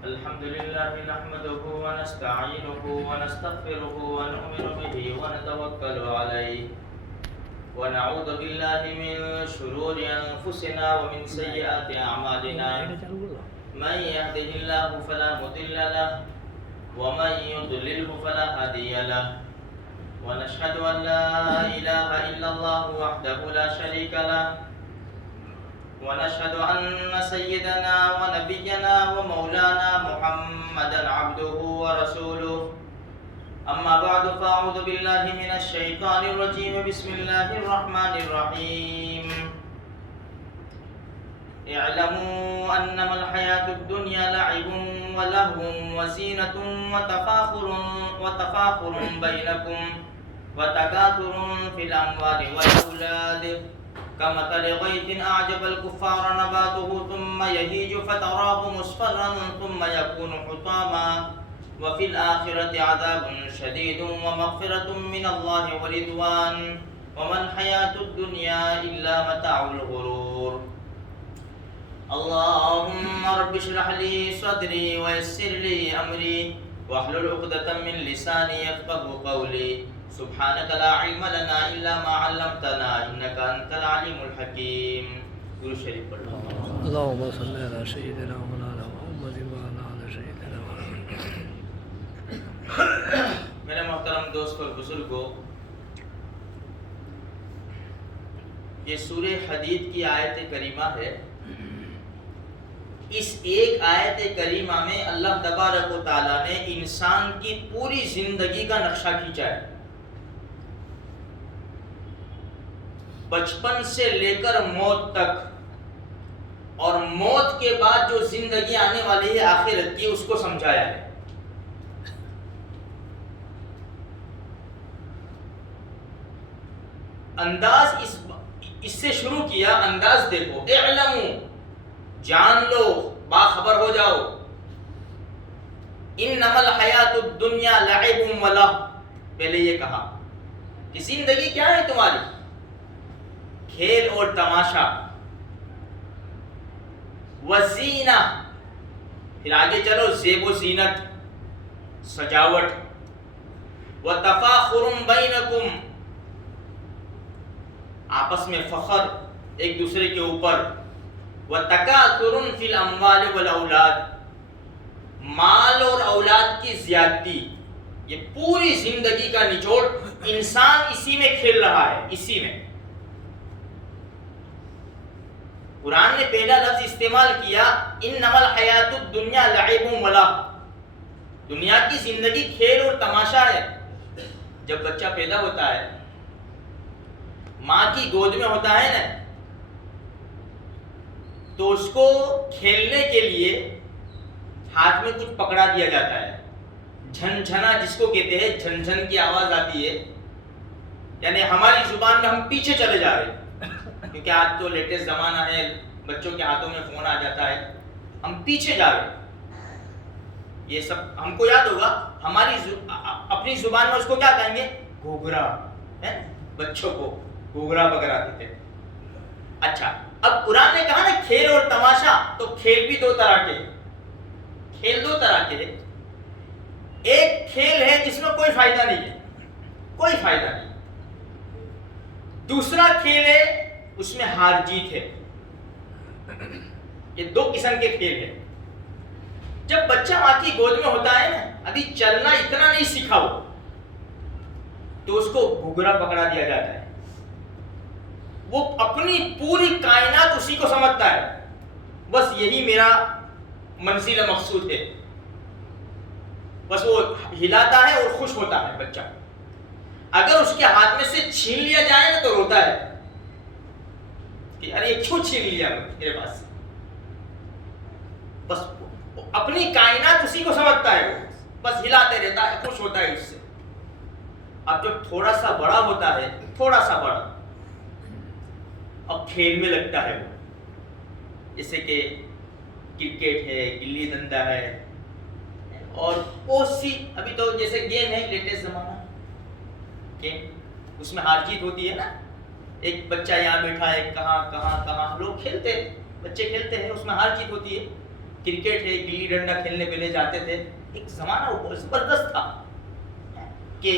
الحمد لله نحمده ونستعينه ونستغفره ونؤمن به ونتوكل عليه ونعوذ بالله من شرور أنفسنا ومن سيئات أعمالنا من يهده الله فلا مضل له ومن يضلله فلا هادي له ونشهد أن لا إله إلا الله وحده لا شريك له ونشهد أن سيدنا ونبينا ومولانا محمدا عبده ورسوله أما بعد فأعوذ بالله من الشيطان الرجيم بسم الله الرحمن الرحيم اعلموا أنما الحياة الدنيا لعب ولهو وزينة وتفاخر بينكم وتكاثر في الأموال والأولاد كمثل غيث أعجب الكفار نباته ثم يهيج فتراه مصفرا ثم يكون حطاما وفي الآخرة عذاب شديد ومغفرة من الله ورضوان وما الحياة الدنيا إلا متاع الغرور اللهم رب اشرح لي صدري ويسر لي أمري واحلل عقدة من لساني يفقهوا قولي سبحانك لا علم لنا إلا ما علمتنا إنك أنت العليم الحكيم. درود شریف پڑھ لو. اللهم صل على سيدنا مولانا محمد وعلى آل سيدنا محمد. میرے محترم دوست اور بزرگوں، یہ سورہ حدید کی آیت کریمہ ہے. اس ایک آیت کریمہ میں اللہ تبارک و تعالیٰ نے انسان کی پوری زندگی کا نقشہ کھینچا ہے. بچپن سے لے کر موت تک، اور موت کے بعد جو زندگی آنے والی ہے آخرت کی، اس کو سمجھایا ہے. انداز اس سے شروع کیا. انداز دیکھو، اعلموا، جان لو، باخبر ہو جاؤ. انما الحیات الدنیا لعب ولہو، پہلے یہ کہا کہ زندگی کیا ہے تمہاری؟ کھیل اور تماشا. وزینہ، پھر آگے چلو، زیب و زینت، سجاوٹ. وتفاخر بینکم، آپس میں فخر ایک دوسرے کے اوپر. وتکاثر فی الاموال والاولاد، مال اور اولاد کی زیادتی. یہ پوری زندگی کا نچوڑ، انسان اسی میں کھیل رہا ہے، اسی میں. قرآن نے پہلا لفظ استعمال کیا، انما الحیات الدنیا لعب ولہو. دنیا کی زندگی کھیل اور تماشا ہے. جب بچہ پیدا ہوتا ہے، ماں کی گود میں ہوتا ہے نا، تو اس کو کھیلنے کے لیے ہاتھ میں کچھ پکڑا دیا جاتا ہے. جھنجھنا جس کو کہتے ہیں، جھنجھن کی آواز آتی ہے. یعنی ہماری زبان میں ہم پیچھے چلے جا رہے ہیں، کیونکہ آج تو لیٹسٹ زمانہ ہے، بچوں کے ہاتھوں میں فون آ جاتا ہے، ہم پیچھے جا رہے ہیں. یہ سب ہم کو یاد ہوگا. ہماری اپنی زبان میں اس کو کیا کہیں گے؟ گھوگھرا. بچوں کو گھوگھرا پکڑاتے تھے. اچھا، اب قرآن نے کہا نا کھیل اور تماشا، تو کھیل بھی دو طرح کے. کھیل دو طرح کے. ایک کھیل ہے جس میں کوئی فائدہ نہیں ہے، کوئی فائدہ نہیں. دوسرا کھیل ہے، اس میں ہار جیت ہے. یہ دو قسم کے کھیل ہیں. جب بچہ ماں کی گود میں ہوتا ہے نا، ابھی چلنا اتنا نہیں سیکھا ہو، تو اس کو گھوگھرا پکڑا دیا جاتا ہے. وہ اپنی پوری کائنات اسی کو سمجھتا ہے، بس یہی میرا منزل مقصود ہے. بس وہ ہلاتا ہے اور خوش ہوتا ہے بچہ. اگر اس کے ہاتھ میں سے چھین لیا جائے نا تو روتا ہے کہ ارے کیوں چھین لیا میرے پاس. بس اپنی کائنات اسی کو سمجھتا ہے، وہ بس ہلاتے رہتا ہے، خوش ہوتا ہے اس سے. اب جب تھوڑا سا بڑا ہوتا ہے، تھوڑا سا بڑا، اب کھیل میں لگتا ہے وہ. جیسے کہ کرکٹ ہے، گلی ڈنڈا ہے، اور بہت سی ابھی تو جیسے گیم ہے لیٹسٹ زمانہ گیم، اس میں ہار جیت ہوتی ہے نا. ایک بچہ یہاں بیٹھا ہے، کہاں کہاں کہاں لوگ کھیلتے ہیں، بچے کھیلتے ہیں، اس میں ہار جیت ہوتی ہے. کرکٹ ہے, گلی ڈنڈا کھیلنے پہلے جاتے تھے. ایک زمانہ وہ زبردست تھا کہ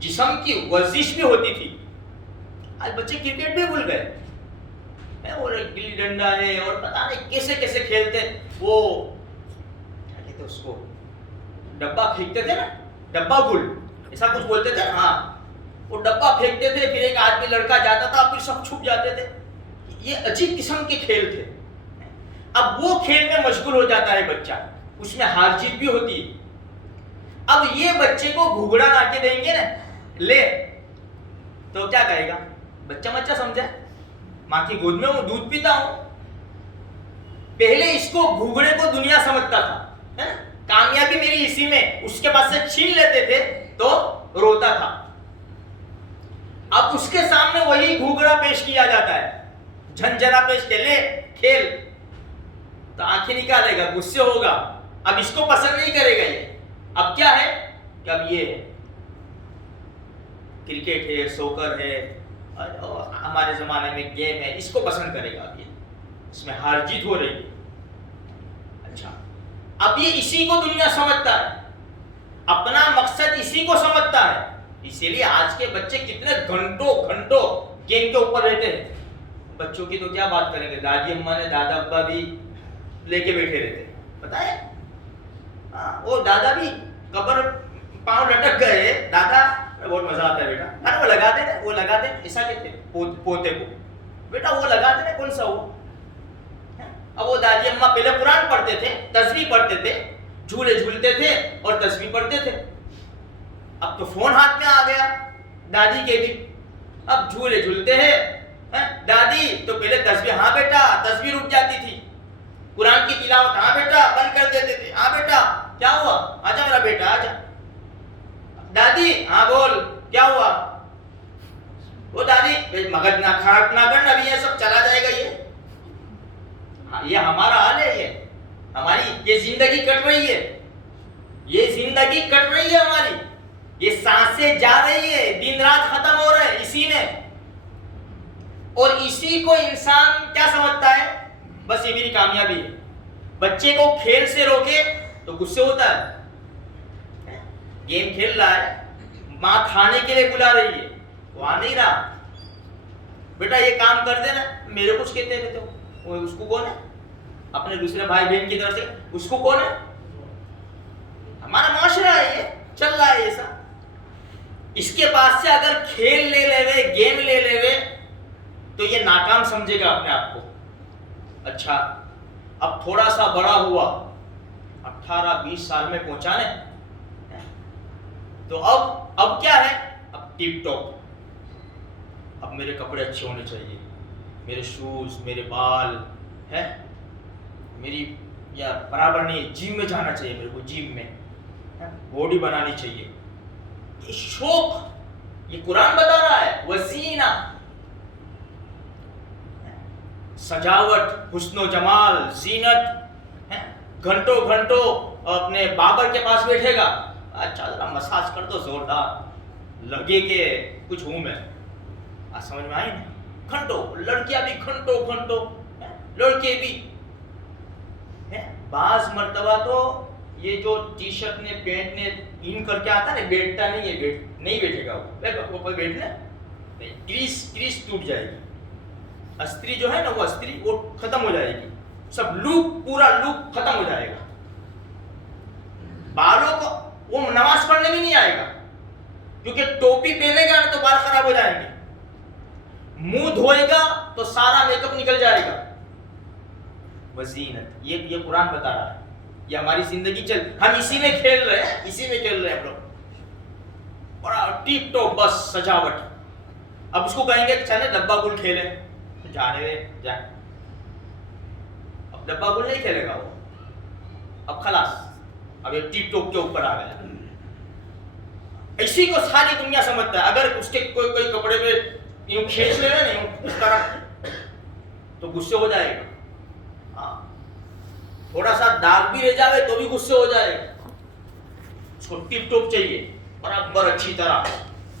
جسم کی ورزش بھی ہوتی تھی. آج بچے کرکٹ بھی بھول گئے, اور گلی ڈنڈا ہے اور پتہ نہیں کیسے کیسے کھیلتے. وہ کیا کہتے اس کو, ڈبہ پھینکتے تھے نا, ڈبہ گل ایسا کچھ بولتے تھے. ہاں, وہ ڈبہ پھینکتے تھے, پھر ایک آدمی لڑکا جاتا تھا, پھر سب چھپ جاتے تھے. یہ عجیب قسم کے کھیل تھے. اب وہ کھیل میں مشغول ہو جاتا ہے بچہ, اس میں ہار جیت بھی ہوتی ہے. اب یہ بچے کو گھگڑا لا کے دیں گے نا, لے, تو کیا کہے گا بچہ بچہ سمجھا, ماں کی گود میں وہ دودھ پیتا ہوں. پہلے اس کو گھگڑے کو دنیا سمجھتا تھا, کامیابی میری اسی میں, اس کے پاس سے چھین لیتے تھے تو روتا تھا. اب اس کے سامنے وہی گھگڑا پیش کیا جاتا ہے, جھنجھنا پیش کے لے کھیل, تو آنکھیں نکالے گا, غصے ہوگا. اب اس کو پسند نہیں کرے گا یہ. اب کیا ہے کہ اب یہ کرکٹ ہے, سوکر ہے, ہمارے زمانے میں گیم ہے, اس کو پسند کرے گا. اب یہ اس میں ہار جیت ہو رہی ہے. اچھا, اب یہ اسی کو دنیا سمجھتا ہے, اپنا مقصد اسی کو سمجھتا ہے. اسی لیے آج کے بچے کتنے گھنٹوں گھنٹوں گیم کے اوپر رہتے ہیں. بچوں کی تو کیا بات کریں گے, دادی اماں نے دادا ابا بھی لے کے بیٹھے رہتے, پتا ہے. وہ دادا بھی قبر پاؤں لٹک گئے, دادا بہت مزہ آتا ہے بیٹا, ارے وہ لگا دے, وہ لگا دے, ایسا کہتے پوتے کو, بیٹا وہ لگا دے, کون سا وہ. اب وہ دادی اماں پہلے قرآن پڑھتے تھے, تسبیح پڑھتے تھے, جھولے جھولتے تھے اور تسبیح پڑھتے تھے. اب تو فون ہاتھ میں آ گیا دادی کے بھی, اب جھولے جھولتے ہیں دادی, تو پہلے تسبیح, ہاں بیٹا, تسبیح رک جاتی تھی. قرآن کی تلاوت, ہاں بیٹا, بند کر دیتے تھے. ہاں بیٹا کیا ہوا, آجا میرا بیٹا آجا. دادی ہاں بول کیا ہوا. وہ دادی مگج نہ کھاٹ نہ کرنا, ابھی یہ سب چلا جائے گا. یہ ہمارا حال ہے, یہ ہماری یہ زندگی کٹ رہی ہے, یہ زندگی کٹ رہی ہے ہماری, یہ سانسیں جا رہی ہے, دن رات ختم ہو رہے ہیں اسی میں. اور اسی کو انسان کیا سمجھتا ہے, بس یہ میری کامیابی ہے. بچے کو کھیل سے روکے تو غصے ہوتا ہے. گیم کھیل رہا ہے, ماں کھانے کے لیے بلا رہی ہے, وہ آ نہیں رہا, بیٹا یہ کام کر دے نا, میرے کچھ کہتے رہتے ہو. اس کو کون ہے, اپنے دوسرے بھائی بہن کی طرف سے, اس کو کون ہے. ہمارا معاشرہ ہے, یہ چل رہا ہے ایسا. اس کے پاس سے اگر کھیل لے لے, گیم لے لے, تو یہ ناکام سمجھے گا اپنے آپ کو. اچھا, اب تھوڑا سا بڑا ہوا, 18-20 سال میں پہنچا نے, تو اب کیا ہے, اب ٹپ ٹاپ, اب میرے کپڑے اچھے ہونے چاہیے, میرے شوز, میرے بال ہے, میری یا برابر نہیں, جم میں جانا چاہیے میرے کو, جم میں باڈی بنانی چاہیے. یہ شوق, یہ قرآن بتا رہا ہے, وزینہ, سجاوٹ, حسن و جمال, زینت. گھنٹوں گھنٹوں اپنے بابر کے پاس بیٹھے گا, اچھا ذرا مساج کر دو زوردار, لگے کہ کچھ ہوں میں. سمجھ میں آئی نا, گھنٹوں, لڑکیاں بھی گھنٹوں گھنٹوں, لڑکے بھی. بعض مرتبہ تو یہ جو ٹی شرٹ نے پینٹ نے ان کر کے آتا ہے, بیٹھتا نہیں ہے, نہیں بیٹھے گا وہ بیٹھنا نہیں, کریس ٹوٹ جائے گی. استری جو ہے نا, وہ استری وہ ختم ہو جائے گی, سب لوک, پورا لوک ختم ہو جائے گا. بالوں کو وہ نماز پڑھنے بھی نہیں آئے گا, کیونکہ ٹوپی پہنے گا تو بال خراب ہو جائیں گے. منہ دھوئے گا تو سارا میک اپ نکل جائے گا. وزینت, یہ قرآن بتا رہا ہے, یہ ہماری زندگی چل, ہم اسی میں کھیل رہے ہیں, اسی میں کھیل رہے ہیں ہم لوگ. بڑا ٹیپ ٹاپ بس سجاوٹ. اب اس کو کہیں گے چلے ڈبہ گل کھیلے, جانے جا, اب ڈبہ گل نہیں کھیلے گا وہ, اب خلاص, اب یہ ٹیپ ٹاپ کے اوپر آ گیا. اسی کو ساری دنیا سمجھتا ہے. اگر اس کے کوئی کپڑے پہ یوں کھینچ لے نہیں اس طرح تو غصے ہو جائے گا. تھوڑا سا داغ بھی رہ جائے تو بھی غصے ہو جائے گا. اس کو ٹپ ٹوپ چاہیے, برابر اچھی طرح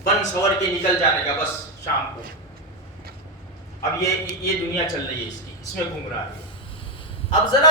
بن سور کے نکل جانے کا بس شام کو. اب یہ دنیا چل رہی ہے اس کی, اس میں گھوم رہا ہے. اب ذرا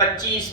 25,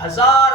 1000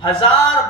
1000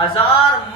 1000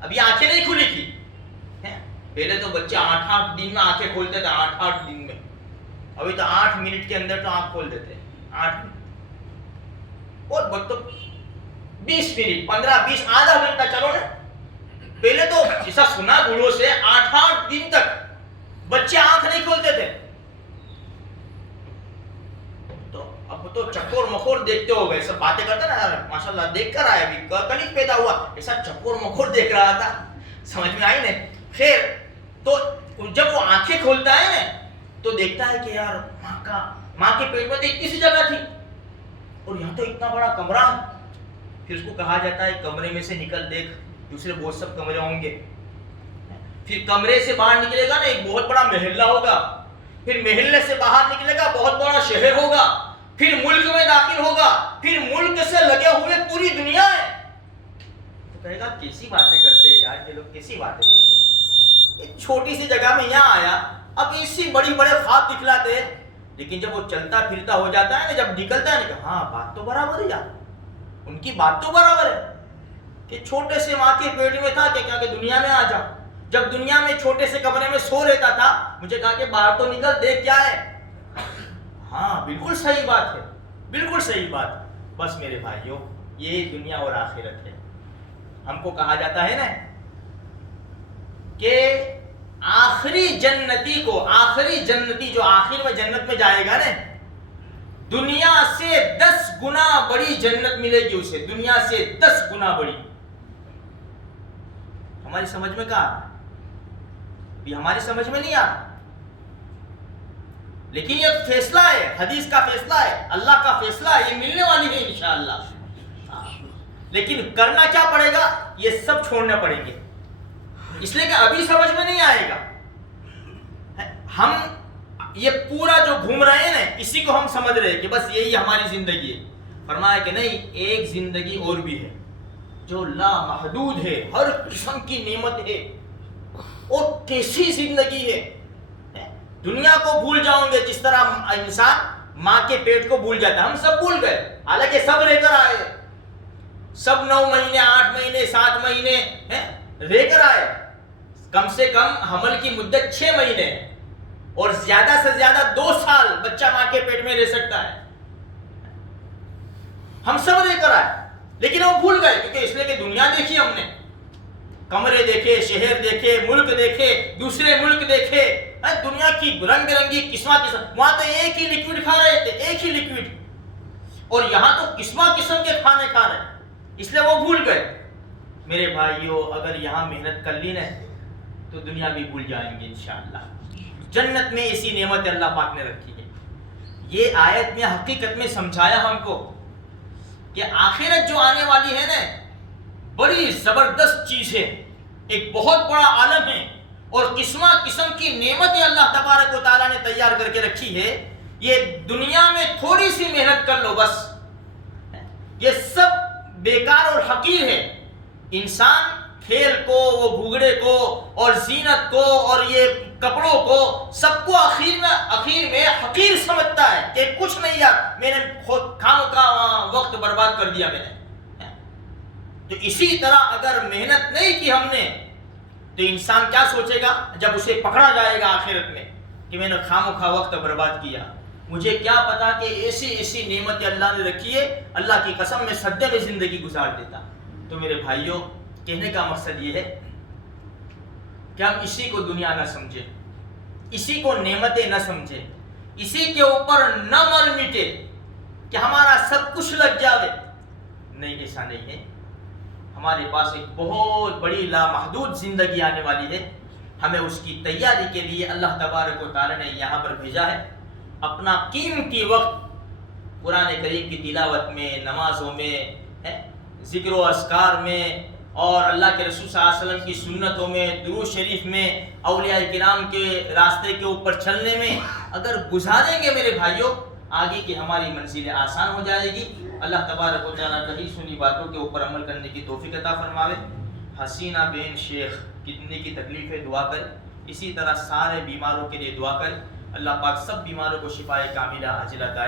ابھی آنکھیں نہیں کھلی تھی. پہلے تو بچے 8 دن میں آنکھیں کھولتے تھے, 8 دن میں. ابھی تو 8 منٹ کے اندر تو آنکھ کھول دیتے ہیں. 8 منٹ اور بہت تو 20 منٹ, 15-20, آدھا گھنٹہ چلو نا. پہلے تو ایسا سنا بوڑھوں سے 8 دن تک بچے آنکھ نہیں کھولتے تھے. تو اب تو چکور مکور دیکھتے ہو گئے, سب باتیں کرتے نا, ماشاءاللہ دیکھ کر آیا, ابھی کل پیدا ہوا, ایسا چکور مکور دیکھ رہا تھا, سمجھ میں آئی نہیں. خیر, تو جب وہ آنکھیں کھولتا ہے نا تو دیکھتا ہے کہ یار ماں کے پیٹ میں تو اتنی سی جگہ تھی اور یہاں تو اتنا بڑا کمرہ. پھر اس کو کہا جاتا ہے کمرے میں سے نکل دیکھ, دوسرے بہت سب کمرے ہوں گے. پھر کمرے سے باہر نکلے گا نا ایک بہت بڑا محلہ ہوگا, پھر محلے سے باہر نکلے گا بہت بڑا شہر ہوگا, پھر ملک میں داخل ہوگا, پھر ملک سے لگے ہوئے پوری دنیا ہے. تو کہے گا کیسی باتیں کرتے ہیں یار یہ لوگ, کیسی باتیں کرتے ہیں, ایک چھوٹی سی جگہ میں یہاں آیا, اب اسی بڑی بڑے خواب دکھلاتے ہیں. لیکن جب وہ چلتا پھرتا ہو جاتا ہے نا, جب نکلتا ہے نا, ہاں بات تو برابر ہے یار, ان کی بات تو برابر ہے کہ چھوٹے سے ماں کے پیٹ میں تھا کہ کیا کہ دنیا میں آ جا. جب دنیا میں چھوٹے سے کمرے میں سو رہتا تھا, مجھے کہا کہ باہر تو نکل دیکھ کیا ہے. ہاں بالکل صحیح بات ہے, بالکل صحیح بات. بس میرے بھائیوں, یہ دنیا اور آخرت ہے. ہم کو کہا جاتا ہے نا کہ آخری جنتی کو, آخری جنتی جو آخر میں جنت میں جائے گا نا, دنیا سے 10 گنا بڑی جنت ملے گی اسے, دنیا سے 10 گنا بڑی. ہماری سمجھ میں کہا, یہ ہماری سمجھ میں نہیں آتا, لیکن یہ فیصلہ ہے, حدیث کا فیصلہ ہے, اللہ کا فیصلہ ہے, یہ ملنے والی ہے انشاءاللہ. لیکن کرنا کیا پڑے گا, یہ سب چھوڑنا پڑیں گے, اس لیے کہ ابھی سمجھ میں نہیں آئے گا. ہم یہ پورا جو گھوم رہے ہیں نا, اسی کو ہم سمجھ رہے ہیں کہ بس یہی ہماری زندگی ہے. فرمایا کہ نہیں, ایک زندگی اور بھی ہے جو لامحدود ہے, ہر قسم کی نعمت ہے. اور کیسی زندگی ہے, دنیا کو بھول جاؤں گے جس طرح انسان ماں کے پیٹ کو بھول جاتا ہے. ہم سب بھول گئے, حالانکہ سب رہ کر آئے, سب 9 مہینے 8 مہینے 7 مہینے رہ کر آئے. کم سے کم حمل کی مدت 6 مہینے ہے, اور زیادہ سے زیادہ 2 سال بچہ ماں کے پیٹ میں رہ سکتا ہے. ہم سب رہ کر آئے, لیکن وہ بھول گئے, کیونکہ اس لیے کہ دنیا دیکھی ہم نے, کمرے دیکھے, شہر دیکھے, ملک دیکھے, دوسرے ملک دیکھے, دنیا کی رنگ برنگی قسم. وہاں تو ایک ہی لکوڈ کھا رہے تھے, ایک ہی لکوڈ, اور یہاں تو قسم کے کھانے کھا رہے, اس لیے وہ بھول گئے. میرے بھائیوں, اگر یہاں محنت کر لی نا تو دنیا بھی بھول جائیں گے انشاءاللہ. جنت میں ایسی نعمت اللہ پاک نے رکھی ہے. یہ آیت میں حقیقت میں سمجھایا ہم کو کہ آخرت جو آنے والی ہے نا, بڑی زبردست چیز ہے, ایک بہت بڑا عالم ہے, اور قسم کی نعمتیں اللہ تبارک و تعالیٰ نے تیار کر کے رکھی ہے. یہ دنیا میں تھوڑی سی محنت کر لو بس, یہ سب بیکار اور حقیر ہے. انسان کھیل کو, وہ بھوگڑے کو, اور زینت کو, اور یہ کپڑوں کو, سب کو اخیر میں حقیر سمجھتا ہے کہ کچھ نہیں یار, میں نے کھانوں کا وقت برباد کر دیا میں نے. تو اسی طرح اگر محنت نہیں کی ہم نے تو انسان کیا سوچے گا جب اسے پکڑا جائے گا آخرت میں کہ میں نے خامخواہ وقت برباد کیا, مجھے کیا پتا کہ ایسی نعمتیں اللہ نے رکھی ہے, اللہ کی قسم میں سدے میں زندگی گزار دیتا. تو میرے بھائیوں, کہنے کا مقصد یہ ہے کہ ہم اسی کو دنیا نہ سمجھیں, اسی کو نعمتیں نہ سمجھیں, اسی کے اوپر نہ مر مٹے کہ ہمارا سب کچھ لگ جاوے. نہیں, ایسا نہیں ہے. ہمارے پاس ایک بہت بڑی لامحدود زندگی آنے والی ہے. ہمیں اس کی تیاری کے لیے اللہ تبارک و تعالی نے یہاں پر بھیجا ہے. اپنا قیمتی وقت قرآن کریم کی تلاوت میں, نمازوں میں, ذکر و اذکار میں, اور اللہ کے رسول صلی اللہ علیہ وسلم کی سنتوں میں, درود شریف میں, اولیاء کرام کے راستے کے اوپر چلنے میں اگر گزاریں گے میرے بھائیوں, آگے کی ہماری منزلیں آسان ہو جائے گی. اللہ تبارک و تعالیٰ کہی سنی باتوں کے اوپر عمل کرنے کی توفیق عطا فرماوے. حسینہ بین شیخ کتنے کی تکلیف ہے, دعا کر. اسی طرح سارے بیماروں کے لیے دعا کر. اللہ پاک سب بیماروں کو شفائے کاملہ عاجلہ